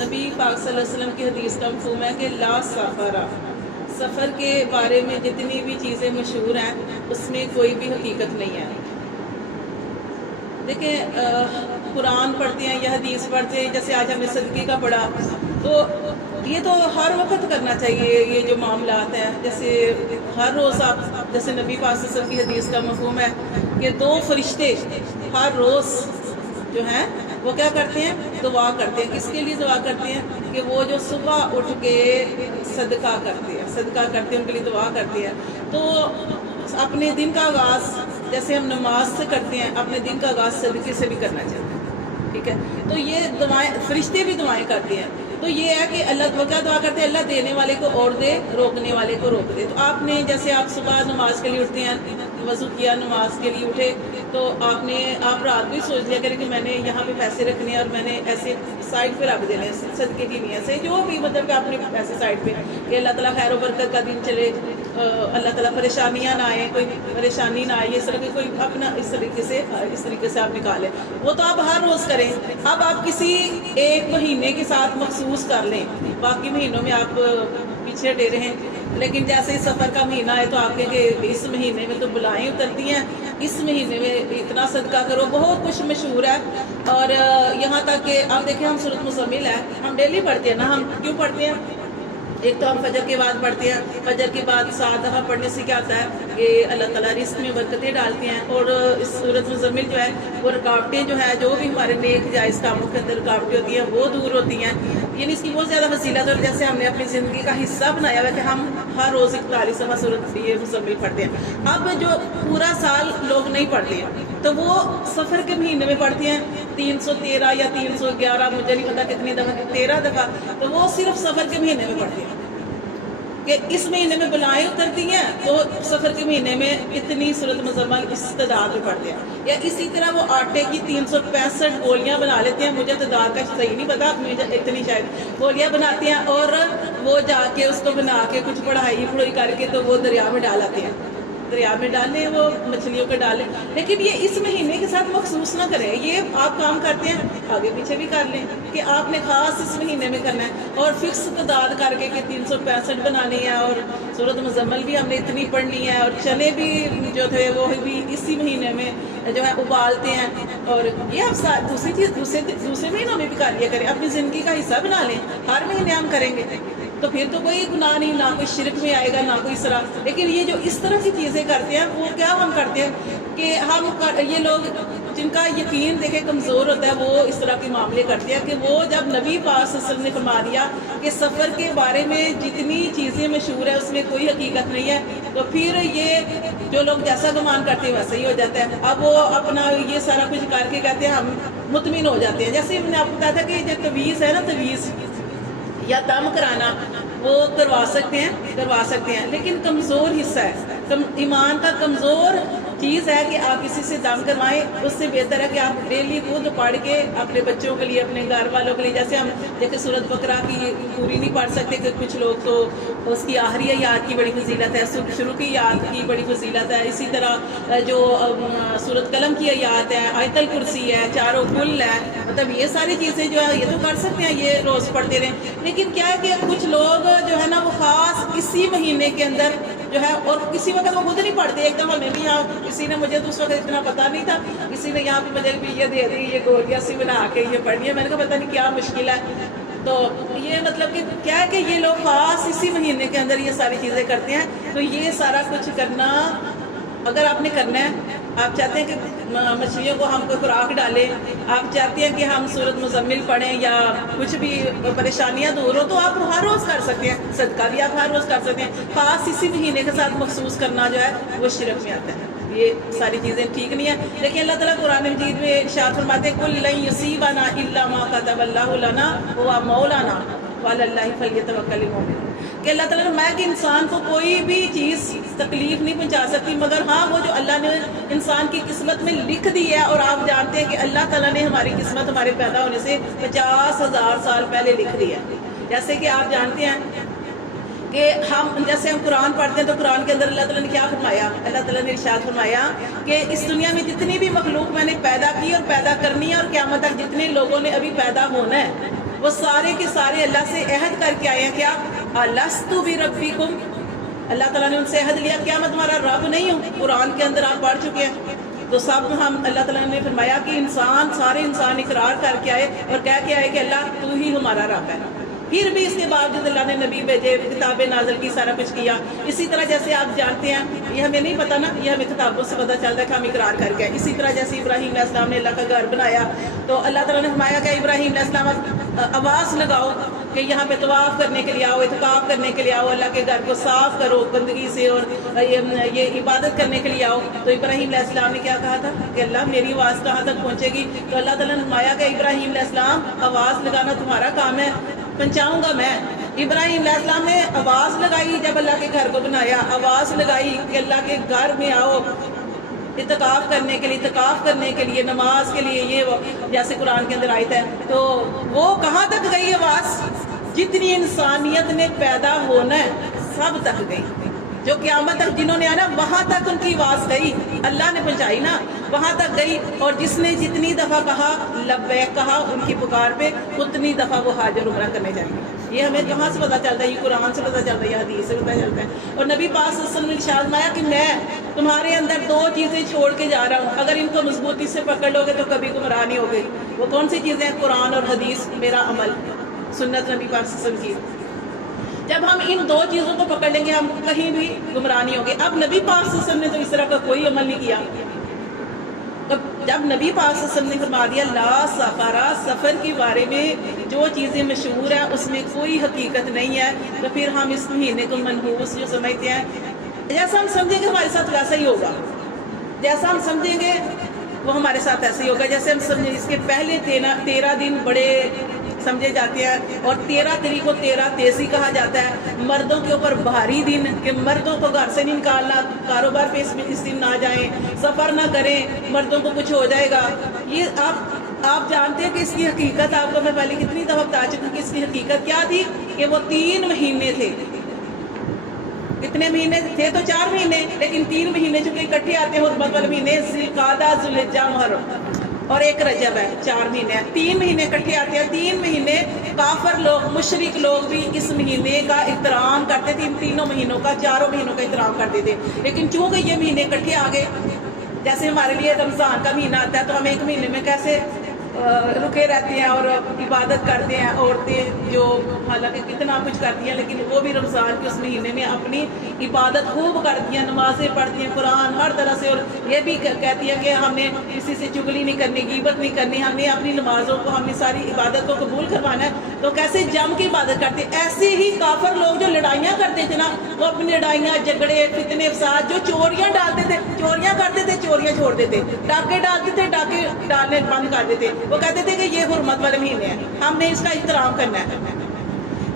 نبی پاک صلی اللہ علیہ وسلم کی حدیث کا مفہوم ہے کہ لا سفر، سفر کے بارے میں جتنی بھی چیزیں مشہور ہیں اس میں کوئی بھی حقیقت نہیں ہے۔ دیکھیں قرآن پڑھتے ہیں یا حدیث پڑھتے ہیں، جیسے آج ہم نے صدقے کا پڑھا، تو یہ تو ہر وقت کرنا چاہیے یہ جو معاملات ہیں، جیسے ہر روز آپ، جیسے نبی پاک صلی اللہ علیہ وسلم کی حدیث کا مفہوم ہے کہ 2 فرشتے ہر روز جو ہیں وہ کیا کرتے ہیں؟ دعا کرتے ہیں۔ کس کے لیے دعا کرتے ہیں؟ کہ وہ جو صبح اٹھ کے صدقہ کرتے ہیں، صدقہ کرتے ہیں، ان کے لیے دعا کرتے ہیں۔ تو اپنے دن کا آغاز جیسے ہم نماز سے کرتے ہیں، اپنے دن کا آغاز صدقے سے بھی کرنا چاہتے ہیں، ٹھیک ہے؟ تو یہ دعائیں، فرشتے بھی دعائیں کرتے ہیں۔ تو یہ ہے کہ اللہ وہ کیا دعا کرتے ہیں؟ اللہ دینے والے کو اور دے، روکنے والے کو روک دے۔ تو آپ نے جیسے آپ صبح نماز کے لیے اٹھتے ہیں، وضو کیا، نماز کے لیے اٹھے، تو آپ رات کو ہی سوچ لیا کریں کہ میں نے یہاں پہ پیسے رکھنے ہیں اور میں نے ایسے سائڈ پہ رکھ دینے ہیں صدقے کی نیت سے، جو بھی مطلب کہ آپ نے پیسے سائڈ پہ، کہ اللہ تعالیٰ خیر و برکت کا دن چلے، اللہ تعالیٰ پریشانیاں نہ آئیں، کوئی پریشانی نہ آئے، اس طرح کی کوئی اپنا اس طریقے سے آپ نکالیں۔ وہ تو آپ ہر روز کریں۔ اب آپ کسی ایک مہینے کے ساتھ مخصوص کر لیں، باقی مہینوں میں آپ پیچھے ہٹے رہیں، لیکن جیسے سفر کا مہینہ ہے تو آپ کہیں کہ اس مہینے میں تو بلائیں اترتی ہیں، اس مہینے میں اتنا صدقہ کرو، بہت کچھ مشہور ہے۔ اور یہاں تک کہ اب دیکھیں ہم سورۃ مزمل ہے، ہم ڈیلی پڑھتے ہیں نا، ہم کیوں پڑھتے ہیں؟ ایک تو ہم فجر کے بعد پڑھتے ہیں، فجر کے بعد 7 دفعہ پڑھنے سے کیا ہوتا ہے کہ اللہ تعالیٰ رزق میں برکتیں ڈالتے ہیں، اور اس سورۃ مزمل جو ہے وہ رکاوٹیں جو ہے، جو بھی ہمارے نیک جائز کاموں کے اندر رکاوٹیں ہوتی ہیں وہ دور ہوتی ہیں، یعنی اس کی بہت زیادہ فضیلت ہے۔ اور جیسے ہم نے اپنی زندگی کا حصہ بنایا ہوا ہے کہ ہم ہر روز 41 دفعہ سورۃ یہ مزمل پڑھتے ہیں۔ اب جو پورا سال لوگ نہیں پڑھتے ہیں تو وہ سفر کے مہینے میں پڑھتے ہیں 313 یا 311، مجھے نہیں پتا کتنی دفعہ، 13 دفعہ، تو وہ صرف سفر کے مہینے میں پڑھتے ہیں کہ اس مہینے میں بلائیں اترتی ہیں تو سفر کے مہینے میں اتنی سورۃ مزمل اس تعداد میں پڑھتے ہیں۔ یا اسی طرح وہ آٹے کی 365 گولیاں بنا لیتے ہیں، مجھے تعداد کا صحیح نہیں پتا، مجھے اتنی شاید گولیاں بناتے ہیں، اور وہ جا کے اس کو بنا کے کچھ پڑھائی کر کے تو وہ دریا میں ڈال آتے ہیں، دریا میں ڈالیں، وہ مچھلیوں کو ڈالیں، لیکن یہ اس مہینے کے ساتھ مخصوص نہ کریں۔ یہ آپ کام کرتے ہیں آگے پیچھے بھی کر لیں کہ آپ نے خاص اس مہینے میں کرنا ہے، اور فکس تعداد کر کے کہ 365 بنانی ہے، اور سورۃ مزمل بھی ہم نے اتنی پڑھنی ہے، اور چنے بھی جو تھے وہ بھی اسی مہینے میں جو ہے ابالتے ہیں۔ اور یہ آپ دوسری چیز دوسرے مہینوں میں بھی کر لیا کریں، اپنی زندگی کا حصہ بنا لیں، ہر مہینے ہم کریں گے تو پھر تو کوئی گناہ نہیں، نہ کوئی شرک میں آئے گا، نہ کوئی اس طرح۔ لیکن یہ جو اس طرح کی چیزیں کرتے ہیں وہ کیا ہم کرتے ہیں کہ یہ لوگ جن کا یقین دیکھے کمزور ہوتا ہے وہ اس طرح کے معاملے کرتے ہیں کہ وہ جب نبی پاک صلی اللہ علیہ وسلم نے فرما دیا کہ سفر کے بارے میں جتنی چیزیں مشہور ہیں اس میں کوئی حقیقت نہیں ہے، تو پھر یہ جو لوگ جیسا گمان کرتے ہیں ویسا ہی ہو جاتا ہے۔ اب وہ اپنا یہ سارا کچھ کر کے کہتے ہیں ہم مطمئن ہو جاتے ہیں۔ جیسے میں نے آپ کو بتایا تھا کہ جو تویز ہے نا، تویز یا دم کرانا وہ کروا سکتے ہیں، لیکن کمزور حصہ ہے، ایمان کا کمزور چیز ہے کہ آپ کسی سے دم کروائیں۔ اس سے بہتر ہے کہ آپ ڈیلی خود پڑھ کے اپنے بچوں کے لیے، اپنے گھر والوں کے لیے، جیسے ہم دیکھیں سورۃ بقرہ کی پوری نہیں پڑھ سکتے کہ کچھ لوگ تو اس کی آخری آیات کی بڑی فضیلت ہے، شروع کی آیات کی بڑی فضیلت ہے، اسی طرح جو سورۃ قلم کی آیات ہے، آیت الکرسی ہے، چاروں کل ہے، مطلب یہ ساری چیزیں جو ہے یہ تو کر سکتے ہیں، یہ روز پڑھتے رہیں۔ لیکن کیا ہے کہ کچھ لوگ جو ہے نا وہ خاص اسی مہینے کے اندر جو ہے، اور کسی وقت وہ خود نہیں پڑھتے، ایک دم ہمیں بھی یہاں کسی نے، مجھے تو اس وقت اتنا پتا نہیں تھا، کسی نے یہاں پہ مجھے بھی یہ دے دی، یہ گولیاں سی بنا کے یہ پڑھنی ہے، میں نے کہا پتہ نہیں کیا مشکل ہے۔ تو یہ مطلب کہ کیا ہے کہ یہ لوگ خاص اسی مہینے کے اندر یہ ساری چیزیں کرتے ہیں۔ تو یہ سارا کچھ کرنا اگر آپ نے کرنا ہے، آپ چاہتے ہیں کہ مچھلیوں کو ہم کوئی خوراک ڈالیں، آپ چاہتے ہیں کہ ہم سورۃ مزمل پڑھیں یا کچھ بھی پریشانیاں دور ہو، تو آپ ہر روز کر سکتے ہیں، صدقہ بھی آپ ہر روز کر سکتے ہیں۔ خاص اسی مہینے کے ساتھ مخصوص کرنا جو ہے وہ شرک میں آتا ہے، یہ ساری چیزیں ٹھیک نہیں ہیں۔ لیکن اللہ تعالیٰ قرآن مجید میں ارشاد فرماتے ہیں قُل لَن يُصِيبَنَا إِلَّا مَا كَتَبَ اللَّهُ لَنَا هُوَ مَوْلَانَا وَعَلَى اللَّهِ فَلْيَتَوَكَّلِ الْمُؤْمِنُونَ، کہ اللہ تعالیٰ نے فرمایا کہ انسان کو کوئی بھی چیز تکلیف نہیں پہنچا سکتی، مگر ہاں وہ جو اللہ نے انسان کی قسمت میں لکھ دی ہے، اور آپ جانتے ہیں کہ اللہ تعالیٰ نے ہماری قسمت ہمارے پیدا ہونے سے 50,000 سال پہلے لکھ دی ہے۔ جیسے کہ آپ جانتے ہیں کہ جیسے ہم قرآن پڑھتے ہیں تو قرآن کے اندر اللہ تعالیٰ نے کیا فرمایا؟ اللہ تعالیٰ نے ارشاد فرمایا کہ اس دنیا میں جتنی بھی مخلوق میں نے پیدا کی اور پیدا کرنی ہے، اور قیامت تک جتنے لوگوں نے ابھی پیدا ہونا ہے، وہ سارے کے سارے اللہ سے عہد کر کے آئے ہیں. کیا الستُ بربکم، اللہ تعالیٰ نے ان سے عہد لیا کیا میں تمہارا رب نہیں ہوں. قرآن کے اندر آپ پڑھ چکے ہیں. تو سب ہم اللہ تعالیٰ نے فرمایا کہ سارے انسان اقرار کر کے آئے اور کہہ کے آئے کہ اللہ تو ہی ہمارا رب ہے. پھر بھی اس کے باوجود اللہ نے نبی بھیجے، کتابیں نازل کی، سارا کچھ کیا. اسی طرح جیسے آپ جانتے ہیں، یہ ہمیں نہیں پتہ نا، یہ ہمیں کتابوں سے پتہ چلتا ہے کہ ہم اقرار کر کے. اسی طرح جیسے ابراہیم علیہ السلام نے اللہ کا گھر بنایا تو اللہ تعالیٰ نے فرمایا کہ ابراہیم علیہ السلام آواز لگاؤ کہ یہاں پہ طواف کرنے کے لیے آؤ، اعتکاف کرنے کے لیے آؤ، اللہ کے گھر کو صاف کرو گندگی سے اور یہ عبادت کرنے کے لیے آؤ. تو ابراہیم علیہ السلام نے کیا کہا تھا کہ اللہ میری آواز کہاں تک پہنچے گی. تو اللہ تعالیٰ نے فرمایا کہ ابراہیم علیہ السلام آواز لگانا تمہارا کام ہے، پہنچاؤں گا میں. ابراہیم علیہ السلام نے آواز لگائی جب اللہ کے گھر کو بنایا، آواز لگائی کہ اللہ کے گھر میں آؤ اعتکاف کرنے کے لیے، اعتکاف کرنے کے لیے، نماز کے لیے، یہ جیسے قرآن کے اندر آیت ہے. تو وہ کہاں تک گئی آواز؟ جتنی انسانیت نے پیدا ہونا ہے سب تک گئی. جو قیامت تک جنہوں نے آنا وہاں تک ان کی آواز گئی، اللہ نے پہنچائی نا، وہاں تک گئی. اور جس نے جتنی دفعہ کہا لبیک کہا ان کی پکار پہ، اتنی دفعہ وہ حج اور عمرہ کرنے جائیں گے. یہ ہمیں کہاں سے پتہ چلتا ہے؟ یہ قرآن سے پتہ چلتا ہے، یہ حدیث سے پتہ چلتا ہے. اور نبی پاک صلی اللہ علیہ وسلم نے ارشاد فرمایا کہ میں تمہارے اندر 2 چیزیں چھوڑ کے جا رہا ہوں، اگر ان کو مضبوطی سے پکڑ لو گے تو کبھی گمراہ نہیں ہوگی. وہ کون سی چیزیں ہیں؟ قرآن اور حدیث، میرا عمل، سنت نبی پاک صلی اللہ علیہ وسلم کی. جب ہم ان 2 چیزوں کو پکڑ لیں گے ہم کہیں بھی گمراہ نہیں ہوگے. اب نبی پاک صلی اللہ علیہ وسلم نے تو اس طرح کا کوئی عمل نہیں کیا. جب نبی پاک صلی اللہ علیہ وسلم نے فرما دیا لا سفرا، سفر کے بارے میں جو چیزیں مشہور ہیں اس میں کوئی حقیقت نہیں ہے، تو پھر ہم اس مہینے کو منحوس جو سمجھتے ہیں، جیسا ہم سمجھیں گے ہمارے ساتھ ویسا ہی ہوگا. جیسا ہم سمجھیں گے وہ ہمارے ساتھ ایسا ہی ہوگا. جیسے ہم سمجھیں اس کے پہلے 13 دن بڑے سمجھے جاتے ہیں اور 13 تاریخ کو 13 تیزی کہا جاتا ہے. مردوں کے اوپر بھاری دن کہ مردوں کو گھر سے نہیں نکالنا، کاروبار پہ اس دن نہ جائیں، سفر نہ کریں، مردوں کو کچھ ہو جائے گا. یہ آپ جانتے ہیں کہ اس کی حقیقت آپ کو میں پہلے کتنی دفعہ بتا چکی ہوں کہ اس کی حقیقت کیا تھی کہ وہ 3 مہینے تھے. کتنے مہینے تھے؟ تو 4 مہینے، لیکن 3 مہینے چونکہ اکٹھے آتے ہیں حرمت والے مہینے، ذوالقعدہ، ذوالحجہ، محرم اور ایک رجب ہے. 4 مہینے ہیں، 3 مہینے اکٹھے آتے ہیں. 3 مہینے کافر لوگ، مشرک لوگ بھی اس مہینے کا احترام کرتے تھے، ان تینوں مہینوں کا، 4 مہینوں کا احترام کرتے تھے. لیکن چونکہ یہ مہینے اکٹھے آ گئے، جیسے ہمارے لیے رمضان کا مہینہ آتا ہے تو ہم 1 مہینے میں کیسے رکے رہتے ہیں اور عبادت کرتے ہیں. عورتیں جو حالانکہ کتنا کچھ کرتی ہیں لیکن وہ بھی رمضان کے اس مہینے میں اپنی عبادت خوب کرتی ہیں، نمازیں پڑھتی ہیں، قرآن ہر طرح سے. اور یہ بھی کہتی ہیں کہ ہم نے کسی سے چگلی نہیں کرنی، غیبت نہیں کرنی، ہم نے اپنی نمازوں کو، ہم نے ساری عبادت کو قبول کروانا ہے. تو کیسے جم کی عبادت کرتے. ایسے ہی کافر لوگ جو لڑائیاں کرتے تھے نا، وہ اپنی لڑائیاں، جھگڑے، فتنے فساد، جو چوریاں ڈالتے تھے، چوریاں کرتے تھے، چوریاں چھوڑ دیتے، ڈاکے ڈالتے تھے، ڈاکے ڈالنے بند کر دیتے. وہ کہتے تھے کہ یہ حرمت والے مہینے ہیں، ہم نے اس کا احترام کرنا ہے.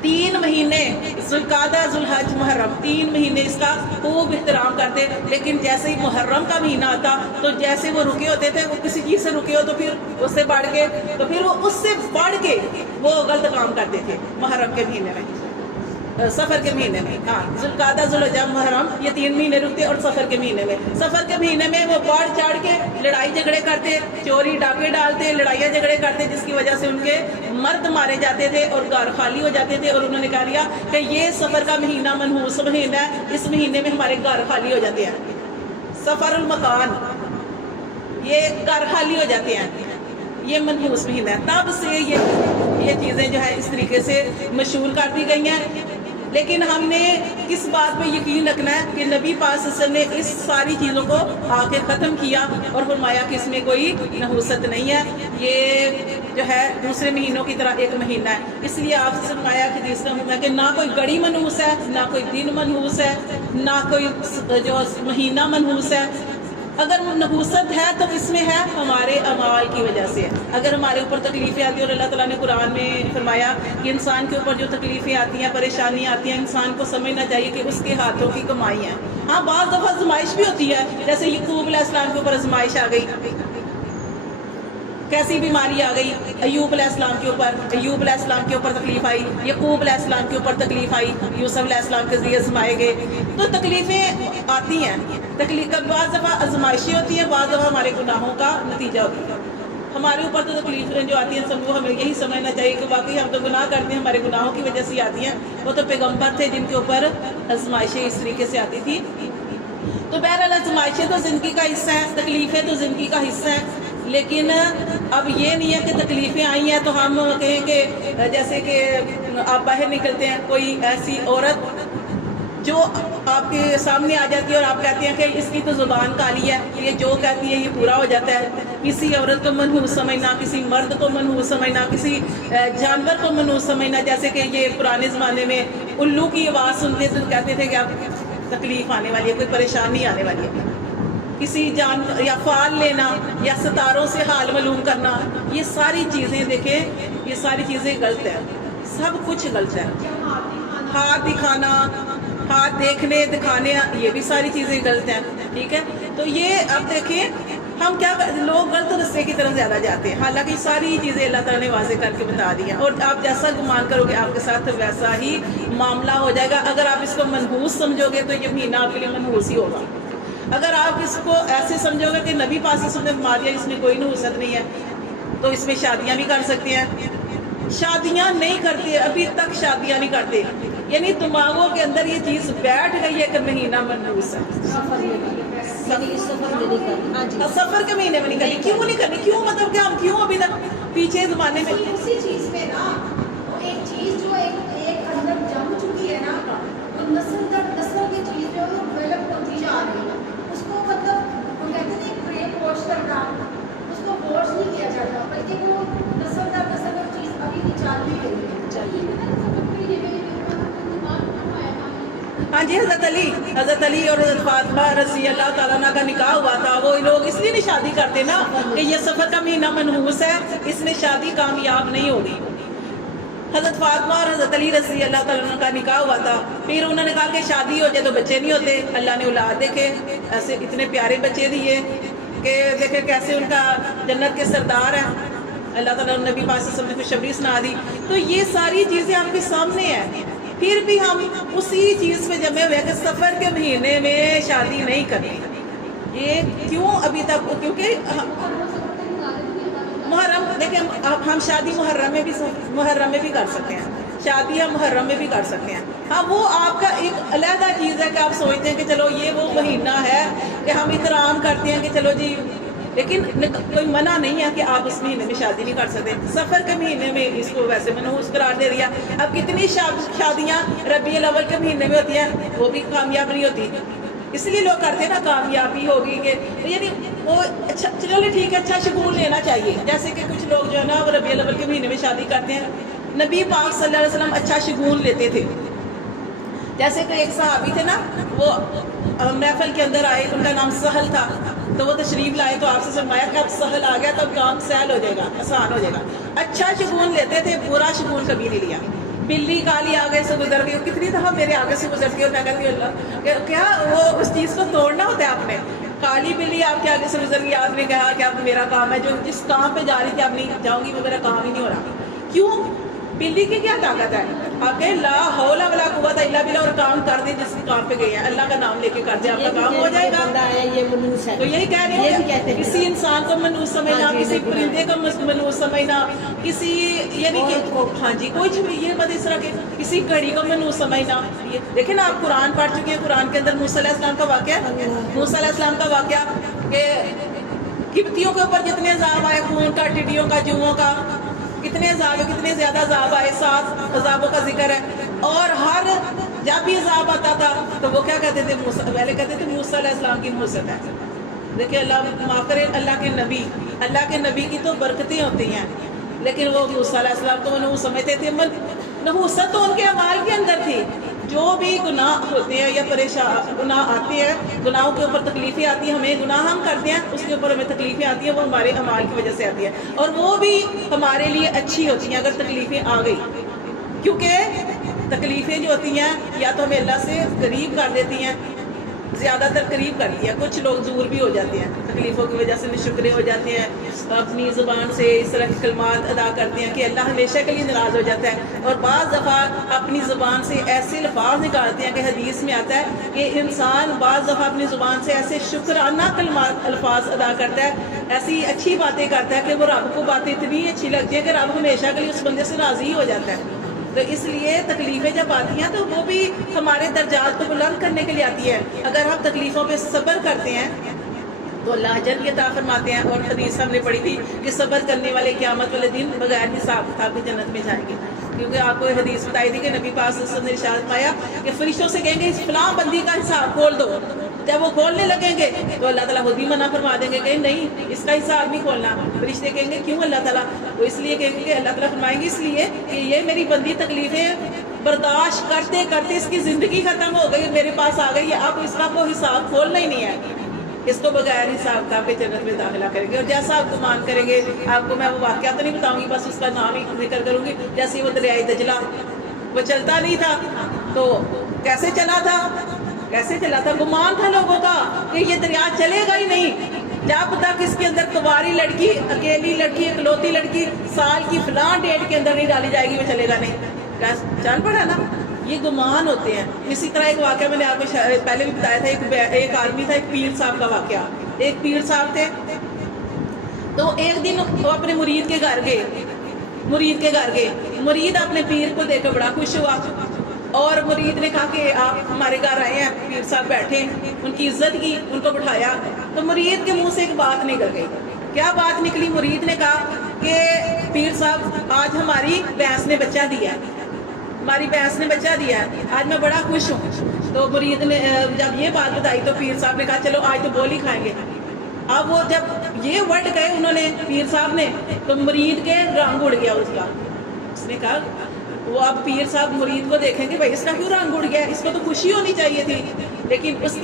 3 مہینے ذوالقعدہ، ذوالحج، محرم، 3 مہینے اس کا خوب احترام کرتے. لیکن جیسے ہی محرم کا مہینہ آتا تو جیسے وہ رکے ہوتے تھے، وہ کسی چیز سے رکے ہو تو پھر اس سے بڑھ کے، تو پھر وہ اس سے بڑھ کے وہ غلط کام کرتے تھے. محرم کے مہینے میں، سفر کے مہینے میں، ہاں ذوالقعدہ، ذوالحجہ، محرم، یہ 3 مہینے رکتے. اور سفر کے مہینے میں، سفر کے مہینے میں وہ بڑھ چڑھ کے لڑائی جھگڑے کرتے، چوری ڈاکے ڈالتے، لڑائیاں جھگڑے کرتے، جس کی وجہ سے ان کے مرد مارے جاتے تھے اور گھر خالی ہو جاتے تھے. اور انہوں نے کہا لیا کہ یہ سفر کا مہینہ منحوس مہینہ ہے، اس مہینے میں ہمارے گھر خالی ہو جاتے ہیں. سفر المکان، یہ گھر خالی ہو جاتے ہیں، یہ منحوس مہینہ ہے. تب سے یہ چیزیں جو ہے اس طریقے سے مشہور کر دی گئی ہیں. لیکن ہم نے کس بات پہ یقین رکھنا ہے کہ نبی پاک صلی اللہ علیہ وسلم نے اس ساری چیزوں کو آ کے ختم کیا اور فرمایا کہ اس میں کوئی نحوست نہیں ہے، یہ جو ہے دوسرے مہینوں کی طرح ایک مہینہ ہے. اس لیے آپ سے فرمایا کہ اس کا مطلب ہے کہ نہ کوئی گھڑی منحوس ہے، نہ کوئی دن منحوس ہے، نہ کوئی جو مہینہ منحوس ہے. اگر نحوست ہے تو اس میں ہے ہمارے اعمال کی وجہ سے. اگر ہمارے اوپر تکلیفیں آتی ہیں، اور اللہ تعالیٰ نے قرآن میں فرمایا کہ انسان کے اوپر جو تکلیفیں آتی ہیں، پریشانیاں آتی ہیں، انسان کو سمجھنا چاہیے کہ اس کے ہاتھوں کی کمائی ہے. ہاں بعض دفعہ آزمائش بھی ہوتی ہے، جیسے یعقوب علیہ السلام کے اوپر آزمائش آ گئی، کیسی بیماری آ گئی. ایوب علیہ السلام کے اوپر تکلیف آئی، یعقوب علیہ السلام کے اوپر تکلیف آئی، یوسف علیہ السلام کے ذریعے آزمائے گئے. تو تکلیفیں آتی ہیں، بعض دفعہ آزمائشیں ہوتی ہیں، بعض دفعہ ہمارے گناہوں کا نتیجہ ہوتی ہے. ہمارے اوپر تو تکلیفیں جو آتی ہیں سب وہ ہمیں یہی سمجھنا چاہیے کہ واقعی ہم تو گناہ کرتے ہیں، ہمارے گناہوں کی وجہ سے آتی ہیں. وہ تو پیغمبر تھے جن کے اوپر آزمائشیں اس طریقے سے آتی تھی. تو بہرحال آزمائشیں تو زندگی کا حصہ ہیں، تکلیفیں تو زندگی کا حصہ ہیں. لیکن اب یہ نہیں ہے کہ تکلیفیں آئی ہیں تو ہم کہیں کہ جیسے کہ آپ باہر نکلتے ہیں، کوئی ایسی عورت جو آپ کے سامنے آ جاتی ہے اور آپ کہتے ہیں کہ اس کی تو زبان کالی ہے، یہ جو کہتی ہے یہ پورا ہو جاتا ہے. کسی عورت کو منحوس سمجھنا، کسی مرد کو منحوس سمجھنا، کسی جانور کو منحوس سمجھنا. جیسے کہ یہ پرانے زمانے میں الو کی آواز سنتے تو کہتے تھے کہ اب تکلیف آنے والی ہے، کوئی پریشانی آنے والی ہے. کسی جانور یا فال لینا یا ستاروں سے حال معلوم کرنا، یہ ساری چیزیں دیکھیں، یہ ساری چیزیں غلط ہیں، سب کچھ غلط ہے. ہاتھ دکھانا، ہاتھ دیکھنے دکھانے، یہ بھی ساری چیزیں غلط ہیں. ٹھیک ہے، تو یہ اب دیکھیں ہم کیا لوگ غلط رستے کی طرف زیادہ جاتے ہیں، حالانکہ ساری چیزیں اللہ تعالیٰ نے واضح کر کے بتا دی ہیں. اور آپ جیسا گمان کرو گے آپ کے ساتھ ویسا ہی معاملہ ہو جائے گا. اگر آپ اس کو منحوس سمجھو گے تو یہ مہینہ آپ کے لیے منحوس ہی ہوگا. اگر آپ اس کو ایسے سمجھو گے کہ نبی پاک صلی اللہ علیہ وسلم نے فرما دیا اس میں کوئی نحوست نہیں ہے، تو اس میں شادیاں بھی کر سکتے ہیں. شادیاں نہیں کرتے، ابھی تک شادیاں نہیں کرتے، یعنی دماغوں کے اندر یہ چیز بیٹھ گئی ہے کہ مہینہ منحوس ہے. سفر کے مہینے میں نہیں کرنی. کیوں نہیں کرنی؟ کیوں مطلب کہ ہم کیوں ابھی تک پیچھے زمانے میں اسی چیز میں نا ایک چیز جو ایک اندر جم چکی ہے نا، وہ نسل در نسل یہ چیز جو ہے ڈیولپ ہوتی جا رہی ہے. اس کو مطلب وہ کہتے ہیں برین واش کرنا، اس کو واش نہیں کیا جاتا، بلکہ وہ نسل در نسل وہ چیز ابھی بھی چل رہی ہے. ہاں جی، حضرت علی اور حضرت فاطمہ رضی اللہ تعالیٰ عنہ کا نکاح ہوا تھا. وہ لوگ اس لیے نہیں شادی کرتے نا کہ یہ سفر کا مہینہ منحوس ہے، اس میں شادی کامیاب نہیں ہوگی. حضرت فاطمہ اور حضرت علی رضی اللہ تعالیٰ عنہ کا نکاح ہوا تھا. پھر انہوں نے کہا کہ شادی ہو جائے تو بچے نہیں ہوتے. اللہ نے اولاد دیکھے، ایسے اتنے پیارے بچے دیے کہ دیکھے کیسے ان کا جنت کے سردار ہیں. اللہ تعالیٰ نبی پاک صلی اللہ علیہ وسلم نے خوشخبری سنا دی. تو یہ ساری چیزیں آپ کے سامنے ہیں. پھر بھی ہم اسی چیز پہ جمے ہوئے کہ سفر کے مہینے میں شادی نہیں کرنی. یہ کیوں ابھی تک؟ کیونکہ محرم دیکھیں، ہم شادی محرم میں بھی کر سکتے ہیں، شادی ہم محرم میں بھی کر سکتے ہیں. ہاں وہ آپ کا ایک علیحدہ چیز ہے کہ آپ سوچتے ہیں کہ چلو یہ وہ مہینہ ہے کہ ہم احترام کرتے ہیں کہ چلو جی، لیکن کوئی منع نہیں ہے کہ آپ اس مہینے میں شادی نہیں کر سکتے. سفر کے مہینے میں اس کو ویسے منحوس قرار دے دیا. اب کتنی شادیاں ربیع الاول کے مہینے میں ہوتی ہیں، وہ بھی کامیاب نہیں ہوتی. اس لیے لوگ کرتے ہیں نا کامیابی ہوگی کہ یعنی وہ اچھا، چلو ٹھیک ہے، اچھا شگون لینا چاہیے. جیسے کہ کچھ لوگ جو ہے نا وہ ربیع الاول کے مہینے میں شادی کرتے ہیں. نبی پاک صلی اللہ علیہ وسلم اچھا شگون لیتے تھے. جیسے کہ ایک صحابی تھے نا، وہ محفل کے اندر آئے، ان کا نام سہل تھا. تو وہ تشریف لائے تو آپ سے فرمایا کہ اب سہل آ گیا تو اب کام سہل ہو جائے گا، آسان ہو جائے گا. اچھا شگون لیتے تھے، برا شگون کبھی نہیں لیا. بلی کالی آگے سے گزر گئی، کتنی دفعہ میرے آگے سے گزرتی ہے اور میں کہتی ہوں اللہ کیا وہ اس چیز کو توڑنا ہوتا ہے. آپ نے کالی بلی آپ کے آگے سے گزر گئی، آپ نے کہا کہ اب میرا کام ہے، جو جس کام پہ جا رہی تھی اب نہیں جاؤں گی، وہ میرا کام ہی نہیں ہو رہا. کیوں؟ بلی کی کیا طاقت ہے؟ آپ کہیں لا حول ولا قوت الا باللہ اور کام کر دیں، جس کام پہ گئے ہیں اللہ کا نام لے کے کر دیں، آپ کا کام ہو جائے گا. تو یہی کہہ رہے ہیں، کسی انسان کو منحوس سمجھنا، کسی پرندے کو منحوس سمجھنا، کسی یعنی کہ ہاں جی کوئی یہ مت اس طرح کے کسی گھڑی کو منحوس سمجھنا. دیکھیں نا، آپ قرآن پڑھ چکے ہیں، قرآن کے اندر موسیٰ علیہ السلام کا واقعہ، موسیٰ علیہ السلام کا واقعہ کہ قبطیوں کے اوپر جتنے عذاب آئے، خون کا، ٹڈیوں کا، جوؤں کا، کتنے عذاب، کتنے زیادہ عذاب آئے. 7 عذابوں کا ذکر ہے. اور ہر جب بھی عذاب آتا تھا تو وہ کیا کہتے تھے؟ پہلے کہتے تھے موسیٰ علیہ السلام کی نحوست ہے. دیکھیں اللہ معاف کرے، اللہ کے نبی کی تو برکتیں ہوتی ہیں، لیکن وہ موسیٰ علیہ السلام کو منحوس سمجھتے تھے. نحوست تو ان کے اعمال کے اندر تھی. جو بھی گناہ ہوتے ہیں یا گناہ آتے ہیں، گناہوں کے اوپر تکلیفیں آتی ہیں، ہمیں گناہ ہم کرتے ہیں اس کے اوپر ہمیں تکلیفیں آتی ہیں، وہ ہمارے اعمال کی وجہ سے آتی ہیں، اور وہ بھی ہمارے لیے اچھی ہوتی ہیں اگر تکلیفیں آ گئی. کیونکہ تکلیفیں جو ہوتی ہیں یا تو ہمیں اللہ سے قریب کر دیتی ہیں، زیادہ تر قریب کر لیا، کچھ لوگ دور بھی ہو جاتے ہیں، تکلیفوں کی وجہ سے نشکرے ہو جاتے ہیں، اپنی زبان سے اس طرح کے کلمات ادا کرتے ہیں کہ اللہ ہمیشہ کے لیے ناراض ہو جاتا ہے، اور بعض دفعہ اپنی زبان سے ایسے الفاظ نکالتے ہیں کہ حدیث میں آتا ہے کہ انسان بعض دفعہ اپنی زبان سے ایسے شکرانہ کلمات الفاظ ادا کرتا ہے، ایسی اچھی باتیں کرتا ہے کہ وہ رب کو باتیں اتنی اچھی لگتی ہیں کہ رب ہمیشہ کے لیے اس بندے سے راضی ہو جاتا ہے۔ تو اس لیے تکلیفیں جب آتی ہیں تو وہ بھی ہمارے درجات کو بلند کرنے کے لیے آتی ہے۔ اگر ہم تکلیفوں پہ صبر کرتے ہیں تو اللہ جل عطا فرماتے ہیں، اور حدیث ہم نے پڑھی تھی کہ صبر کرنے والے قیامت والے دن بغیر حساب کتاب کے جنت میں جائیں گے، کیونکہ آپ کو حدیث بتائی تھی کہ نبی پاک صلی اللہ علیہ وسلم نے ارشاد پایا کہ فرشتوں سے کہیں گے اس فلاں بندی کا حساب کھول دو، جب وہ کھولنے لگیں گے تو اللہ تعالیٰ خود ہی منع فرما دیں گے کہ نہیں اس کا حساب نہیں کھولنا۔ فرشتے کہیں گے کیوں اللہ تعالیٰ؟ وہ اس لیے کہیں گے کہ اللہ تعالیٰ فرمائیں گے اس لیے کہ یہ میری بندی تکلیفیں برداشت کرتے کرتے اس کی زندگی ختم ہو گئی، میرے پاس آ گئی، اب اس کا کوئی حساب کھولنا ہی نہیں ہے، اس کو بغیر حساب کتاب کے جنت میں داخلہ کریں گے۔ اور جیسا آپ گمان کریں گے، آپ کو میں وہ واقعہ تو نہیں بتاؤں گی، بس اس کا نام ہی ذکر کروں گی۔ جیسے وہ دریائے دجلہ وہ چلتا نہیں تھا تو کیسے چلا تھا؟ کیسے چلا تھا؟ گمان تھا لوگوں کا کہ یہ دریا چلے گا ہی نہیں، جب تک اس کے اندر کنواری لڑکی، اکیلی لڑکی، اکلوتی لڑکی سال کی فلاں ڈیٹ کے اندر نہیں ڈالی جائے گی، وہ چلے گا نہیں۔ چل پڑا نا، یہ گمان ہوتے ہیں۔ اسی طرح ایک واقعہ میں نے آپ کو پہلے بھی بتایا تھا، ایک آدمی تھا، ایک پیر صاحب کا واقعہ۔ ایک پیر صاحب تھے تو ایک دن وہ اپنے مرید کے گھر گئے، مرید اپنے پیر کو دیکھ کر بڑا خوش ہوا، اور مرید نے کہا کہ آپ ہمارے گھر آئے ہیں، پیر صاحب بیٹھے، ان کی عزت کی، ان کو بٹھایا۔ تو مرید کے منہ سے ایک بات نکل گئی۔ کیا بات نکلی؟ مرید نے کہا کہ پیر صاحب آج ہماری بھینس نے بچہ دیا ہے، ہماری بھینس نے بچہ دیا ہے، آج میں بڑا خوش ہوں۔ تو مرید نے جب یہ بات بتائی تو پیر صاحب نے کہا چلو آج تو گولی کھائیں گے۔ اب وہ جب یہ ورڈ گئے انہوں نے پیر صاحب نے، تو مرید کے رنگ اڑ گیا اس کا۔ اس نے کہا، وہ اب پیر صاحب مرید کو دیکھیں گے بھائی اس کا کیوں رنگ اڑ گیا، اس کو تو خوشی ہونی چاہیے تھی، لیکن اس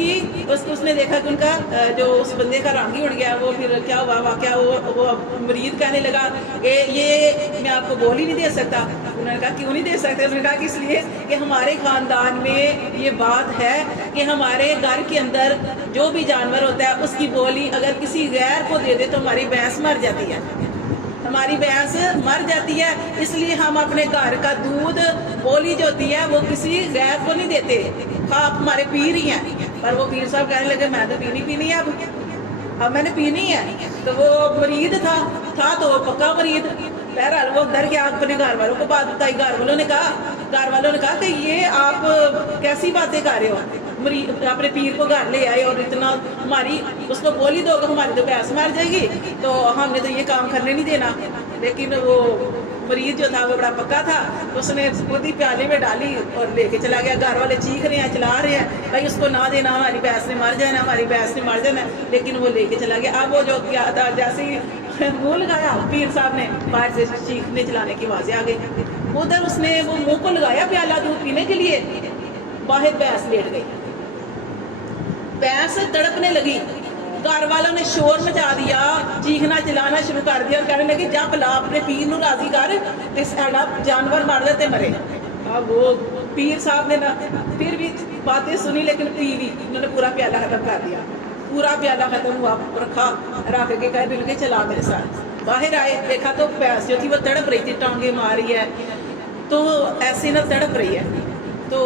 نے دیکھا کہ ان کا جو اس بندے کا رنگ ہی اڑ گیا۔ وہ پھر کیا ہوا واقعہ، وہ مرید کہنے لگا کہ یہ میں آپ کو گولی نہیں دے سکتا۔ انہوں نے کہا کیوں نہیں دے سکتے؟ انہوں نے کہا کہ اس لیے کہ ہمارے خاندان میں یہ بات ہے کہ ہمارے گھر کے اندر جو بھی جانور ہوتا ہے اس کی بولی اگر کسی غیر کو دے دے تو ہماری بھینس مر جاتی ہے، ہماری بھینس مر جاتی ہے، اس لیے ہم اپنے گھر کا دودھ بولی جو ہوتی ہے وہ کسی غیر کو نہیں دیتے، آپ ہمارے پیر ہی ہیں۔ پر وہ پیر صاحب کہنے لگے میں تو پینی ہے، اب میں نے پینی ہے۔ تو وہ مرید تھا تو وہ پکا مرید، بہرحال وہ ڈر گیا، اپنے گھر والوں کو بات بتائی۔ گھر والوں نے کہا کہ یہ آپ کیسی باتیں کر رہے ہو، اپنے پیر کو گھر لے آئے اور اتنا ہماری اس کو بولی دو گے ہماری تو بھینس مر جائے گی، تو ہم نے تو یہ کام کرنے نہیں دینا۔ لیکن وہ مرید جو تھا وہ بڑا پکا تھا، اس نے خود ہی پیالے میں ڈالی اور لے کے چلا گیا۔ گھر والے چیخ رہے ہیں، چلا رہے ہیں بھائی اس کو نہ دینا، ہماری بھینس نے مر جانا، ہماری بھینس نے مر جانا، لیکن وہ لے کے چلا گیا۔ اب وہ جو کیا تھا، جیسے ہی منہ لگایا پیر صاحب نے، باہر سے چیخنے چلانے کی آوازیں آ گئی۔ ادھر اس نے وہ منہ کو لگایا پیالہ دودھ پینے کے لیے، باہر بھینس لیٹ گئی، بھینس تڑپنے لگی۔ گھر والوں نے شور مچا دیا، چیخنا چلانا شروع کر دیا اور کہنے لگے جا پلا اپنے پیر نو راضی کر، ساڈا جانور مر جاتے مرے۔ اب وہ پیر صاحب نے پھر بھی باتیں سنی لیکن پی لی، انہوں نے پورا پیالہ ختم کر دیا، پورا پیالہ ختم ہوا، رکھ کے کہنے لگے چلا میرے ساتھ۔ باہر آئے، دیکھا تو بھینس جو تھی وہ تڑپ رہی تھی، ٹانگیں مار رہی ہے، تو ایسے نہ تڑپ رہی ہے۔ تو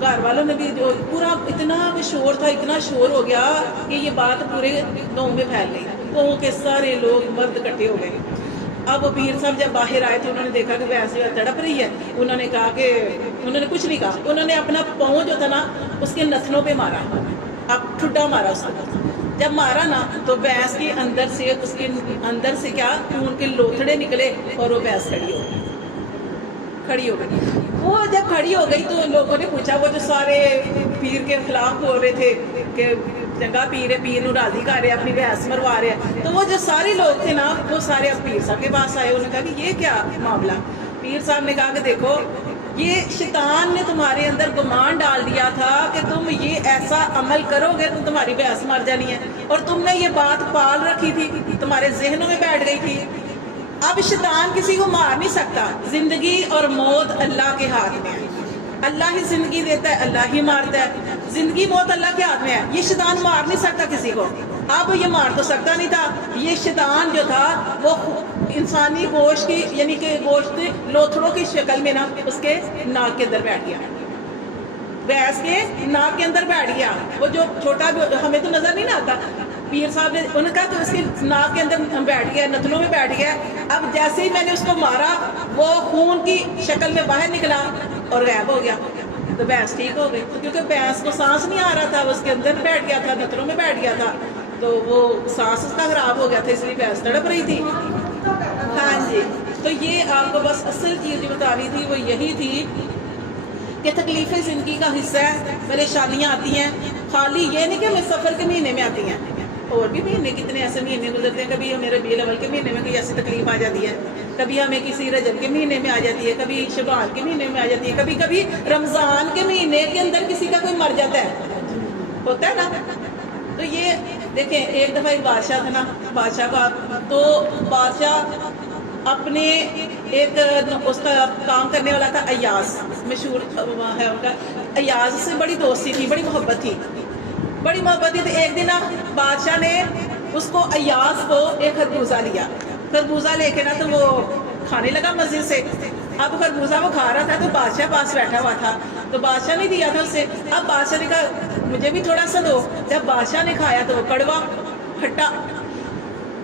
گھر والوں نے بھی جو پورا اتنا شور تھا، اتنا شور ہو گیا کہ یہ بات پورے گاؤں میں پھیل گئی، گاؤں کے سارے لوگ مرد اکٹھے ہو گئے۔ اب وہ پیر صاحب جب باہر آئے تو انہوں نے دیکھا کہ بھینس جو تڑپ رہی ہے، انہوں نے کہا کہ انہوں نے کچھ نہیں کہا، انہوں نے اپنا پاؤں جو تھا نا اس کے نتنوں پہ مارا، اب ٹھڈا مارا اس کو۔ جب مارا نا تو بھینس کے اندر سے، اس کے اندر سے کیا خون کے لوتھڑے نکلے اور وہ بھینس کھڑی ہو گئی۔ وہ جب کھڑی ہو گئی تو لوگوں نے پوچھا، وہ جو سارے پیر کے خلاف بول رہے تھے کہ چنگا پیر ہے، پیر نو راضی کر رہے ہیں، اپنی بھینس مروا رہے ہیں، تو وہ جو سارے لوگ تھے نا وہ سارے اب پیر صاحب کے پاس آئے۔ انہوں نے کہا کہ یہ کیا معاملہ؟ پیر صاحب نے کہا کہ دیکھو یہ شیطان نے تمہارے اندر گمان ڈال دیا تھا کہ تم یہ ایسا عمل کرو گے تو تمہاری بھینس مر جانی ہے، اور تم نے یہ بات پال رکھی تھی، تمہارے ذہنوں میں بیٹھ گئی تھی۔ اب شیطان کسی کو مار نہیں سکتا، زندگی اور موت اللہ کے ہاتھ میں ہے۔ اللہ ہی زندگی دیتا ہے، اللہ ہی مارتا ہے، زندگی موت اللہ کے ہاتھ میں ہے، یہ شیطان مار نہیں سکتا کسی کو، اب یہ مار تو سکتا نہیں تھا، یہ شیطان جو تھا وہ انسانی گوشت کی یعنی کہ گوشت لوتھڑوں کی شکل میں نا اس کے ناک کے اندر بیٹھ گیا، بھینس کے ناک کے اندر بیٹھ گیا، وہ جو چھوٹا ہمیں تو نظر نہیں آتا، پیر صاحب نے انہوں نے کہا کہ اس کی ناک کے اندر بیٹھ گیا، نتنوں میں بیٹھ گیا، اب جیسے ہی میں نے اس کو مارا وہ خون کی شکل میں باہر نکلا اور غائب ہو گیا، تو بھینس ٹھیک ہو گئی، کیونکہ بھینس کو سانس نہیں آ رہا تھا، اس کے اندر بیٹھ گیا تھا، نتنوں میں بیٹھ گیا تھا، تو وہ سانس اس کا خراب ہو گیا تھا، اس لیے بھینس تڑپ رہی تھی۔ ہاں جی، تو یہ آپ کو بس اصل چیز جو بتانی تھی وہ یہی تھی کہ تکلیفیں زندگی کا حصہ ہے، پریشانیاں آتی ہیں، خالی یہ نہیں کہ ہمیں سفر کے مہینے میں آتی ہیں، اور بھی مہینے کتنے ایسے مہینے گزرتے ہیں، کبھی ہمیں ربیع الاول کے مہینے میں کوئی ایسی تکلیف آ جاتی ہے، کبھی ہمیں کسی رجب کے مہینے میں آ جاتی ہے، کبھی شعبان کے مہینے میں آ جاتی ہے، کبھی کبھی رمضان کے مہینے کے اندر کسی کا کوئی مر جاتا ہے، ہوتا ہے نا۔ تو یہ دیکھیں ایک دفعہ ایک بادشاہ تھا نا، بادشاہ کا تو بادشاہ اپنے ایک اس کا کام کرنے والا تھا ایاز، مشہور ہے ان کا، ایاز سے بڑی دوستی تھی، بڑی محبت تھی، بڑی محبت تھی۔ تو ایک دن بادشاہ نے اس کو ایاز کو ایک خربوزہ لیا، خربوزہ لے کے نا تو وہ کھانے لگا مزے سے، اب خربوزہ وہ کھا رہا تھا تو بادشاہ پاس بیٹھا ہوا تھا، تو بادشاہ نے دیا تھا اسے، اب بادشاہ نے کہا مجھے بھی تھوڑا سا دو، جب بادشاہ نے کھایا تو وہ کڑوا کھٹا،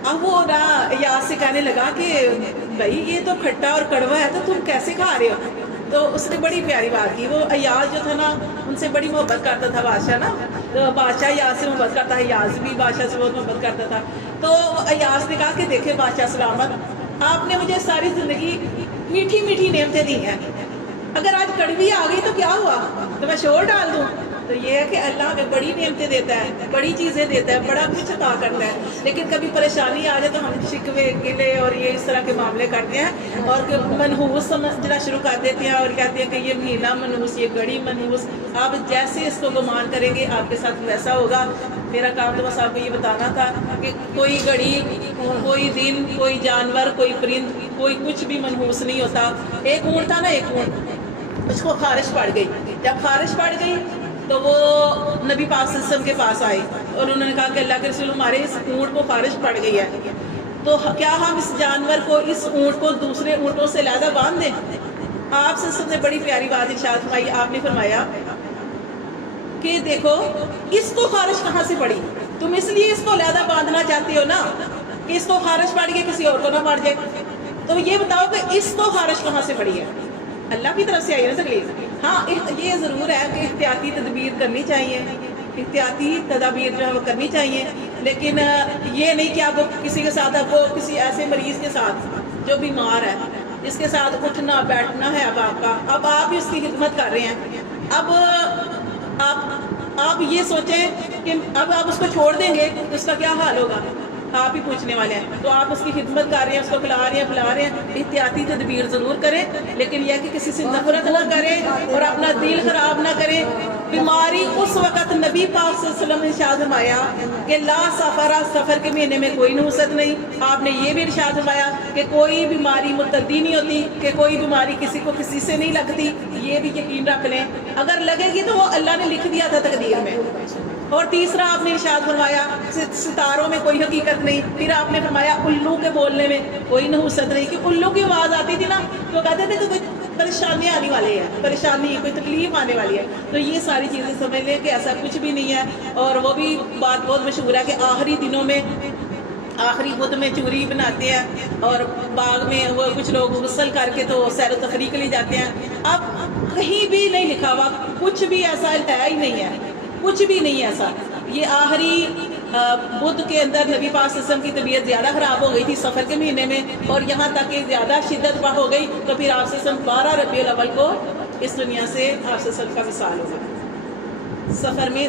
اب وہ نا ایاز سے کہنے لگا کہ بھائی یہ تو کھٹا اور کڑوا ہے تو تم کیسے کھا رہے ہو؟ تو اس نے بڑی پیاری بات کی، وہ ایاز جو تھا نا ان سے بڑی محبت کرتا تھا بادشاہ نا، تو بادشاہ ایاز سے محبت کرتا ہے، ایاز بھی بادشاہ سے بہت محبت کرتا تھا، تو ایاز نے کہا کہ دیکھیں بادشاہ سلامت، آپ نے مجھے ساری زندگی میٹھی میٹھی نعمتیں دی ہیں، اگر آج کڑوی آ گئی تو کیا ہوا، تو میں شور ڈال دوں؟ تو یہ ہے کہ اللہ ہمیں بڑی نعمتیں دیتا ہے، بڑی چیزیں دیتا ہے، بڑا کچھ عطا کرتا ہے، لیکن کبھی پریشانی آ جائے تو ہم شکوے گلے اور یہ اس طرح کے معاملے کرتے ہیں اور منحوس سمجھنا شروع کر دیتے ہیں اور کہتے ہیں کہ یہ مہینہ منحوس، یہ گھڑی منحوس، آپ جیسے اس کو گمان کریں گے آپ کے ساتھ ویسا ہوگا۔ میرا کام تو بس آپ کو یہ بتانا تھا کہ کوئی گھڑی، کوئی دن، کوئی جانور، کوئی پرند، کوئی کچھ بھی منحوس نہیں ہوتا۔ ایک اونٹ تھا نا، ایک اونٹ، اس کو خارش پڑ گئی، جب خارش پڑ گئی تو وہ نبی پاک صلی اللہ علیہ وسلم کے پاس آئے اور انہوں نے کہا کہ اللہ کے رسول ہمارے اس اونٹ کو خارش پڑ گئی ہے، تو کیا ہم اس جانور کو، اس اونٹ کو دوسرے اونٹوں سے علیحدہ باندھ دیں؟ آپ صلی اللہ علیہ وسلم نے بڑی پیاری بات ارشاد فرمائی، آپ نے فرمایا کہ دیکھو اس کو خارش کہاں سے پڑی، تم اس لیے اس کو علیحدہ باندھنا چاہتے ہو نا کہ اس کو خارش پڑ گئی کسی اور کو نہ پڑ جائے، تو یہ بتاؤ کہ اس کو خارش کہاں سے پڑی ہے؟ اللہ کی طرف سے آئی نا تکلیف۔ ہاں یہ ضرور ہے کہ احتیاطی تدبیر کرنی چاہیے، احتیاطی تدابیر جو ہے وہ کرنی چاہیے، لیکن یہ نہیں کہ آپ کسی کے ساتھ، آپ کو کسی ایسے مریض کے ساتھ جو بیمار ہے، جس کے ساتھ اٹھنا بیٹھنا ہے اب آپ کا، اب آپ اس کی خدمت کر رہے ہیں، اب آپ یہ سوچیں کہ اب آپ اس کو چھوڑ دیں گے تو اس کا کیا حال ہوگا، آپ ہی پوچھنے والے ہیں، تو آپ اس کی خدمت کر رہے ہیں، اس کو کھلا رہے ہیں پلا رہے ہیں، احتیاطی تدبیر ضرور کریں، لیکن یہ کہ کسی سے نفرت نہ کریں اور اپنا دل خراب نہ کریں۔ بیماری اس وقت نبی پاک صلی اللہ علیہ وسلم نے ارشاد فرمایا کہ لا سفرا، سفر کے مہینے میں کوئی نحوست نہیں، آپ نے یہ بھی ارشاد فرمایا کہ کوئی بیماری متعدی نہیں ہوتی، کہ کوئی بیماری کسی کو کسی سے نہیں لگتی، یہ بھی یقین رکھ لیں، اگر لگے گی تو وہ اللہ نے لکھ دیا تھا تقدیر میں۔ اور تیسرا آپ نے ارشاد فرمایا ستاروں میں کوئی حقیقت نہیں، پھر آپ نے فرمایا الو کے بولنے میں کوئی نحوست نہیں، کہ الو کی آواز آتی تھی نا تو کہتے تھے کہ کوئی پریشانی آنے والی ہے، پریشانی کوئی تکلیف آنے والی ہے، تو یہ ساری چیزیں سمجھ لیں کہ ایسا کچھ بھی نہیں ہے۔ اور وہ بھی بات بہت مشہور ہے کہ آخری دنوں میں، آخری بدھ میں چوری بناتے ہیں اور باغ میں وہ کچھ لوگ غسل کر کے تو سیر و تفریح کے لیے جاتے ہیں، اب کہیں بھی نہیں لکھا ہوا، کچھ بھی ایسا ہے ہی نہیں ہے، کچھ بھی نہیں ایسا۔ یہ آخری بدھ کے اندر نبی پاک صلی اللہ علیہ وسلم کی طبیعت زیادہ خراب ہو گئی تھی سفر کے مہینے میں، اور یہاں تک کہ زیادہ شدت ہو گئی، تو پھر آپ صلی اللہ علیہ وسلم 12 ربیع الاول کو اس دنیا سے آپ صلی اللہ علیہ وسلم کا وصال ہو گیا۔ سفر میں